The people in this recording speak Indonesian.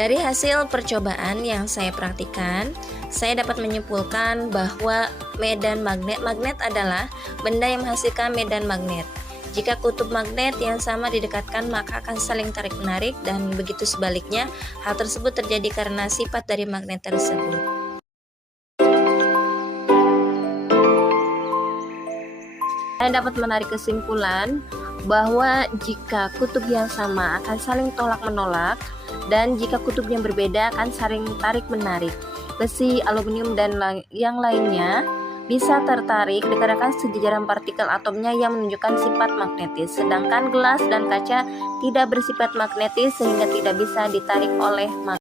Dari hasil percobaan yang saya praktikkan, saya dapat menyimpulkan bahwa medan magnet adalah benda yang menghasilkan medan magnet. Jika kutub magnet yang sama didekatkan, maka akan saling tarik-menarik, dan begitu sebaliknya. Hal tersebut terjadi karena sifat dari magnet tersebut. Saya dapat menarik kesimpulan bahwa jika kutub yang sama akan saling tolak-menolak, dan jika kutub yang berbeda akan saling tarik-menarik. Besi, aluminium, dan yang lainnya bisa tertarik dikarenakan sejajaran partikel atomnya yang menunjukkan sifat magnetis, sedangkan gelas dan kaca tidak bersifat magnetis sehingga tidak bisa ditarik oleh magnet.